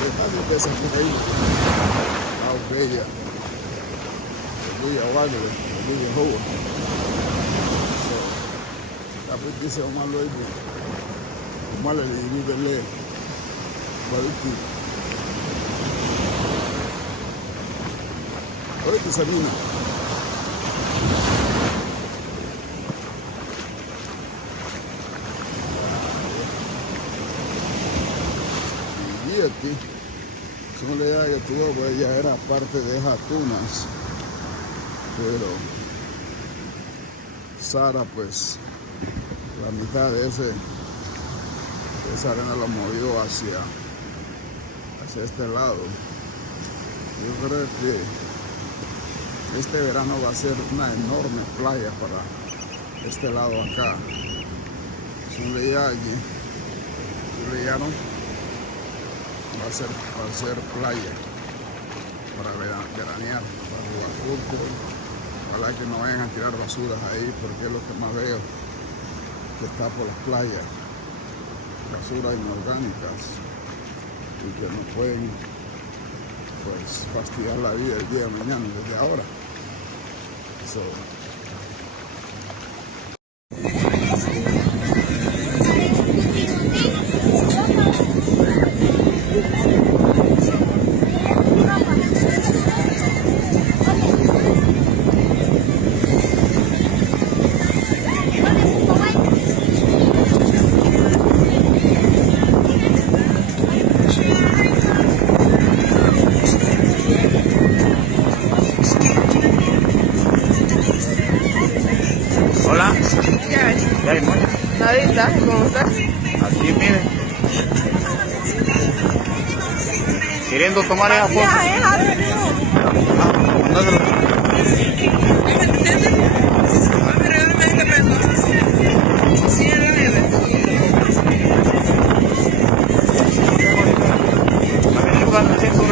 Essa aqui aí, a ovelha Wagner, ovelha Roa. Après que c'est un loyer, moi les nouvelles, Baruti. Oye, Sabina. Y aquí, son leas que tuvo, pues ya era parte de Jatunas, pero Sara, pues, la mitad de esa arena la movió hacia este lado. Yo creo que este verano va a ser una enorme playa para este lado acá. Son leía allí, leyeron, va a ser playa para veranear, para jugar fútbol. Ojalá que no vayan a tirar basuras ahí, porque es lo que más veo que está por las playas, basuras inorgánicas, y que no pueden, pues, fastidiar la vida el día de mañana desde ahora. So, Hola. ¿Qué hay? Nadita, ¿cómo estás? Aquí, mire. Queriendo tomar esa foto. Mandáselo. ¿A qué lugar me siento?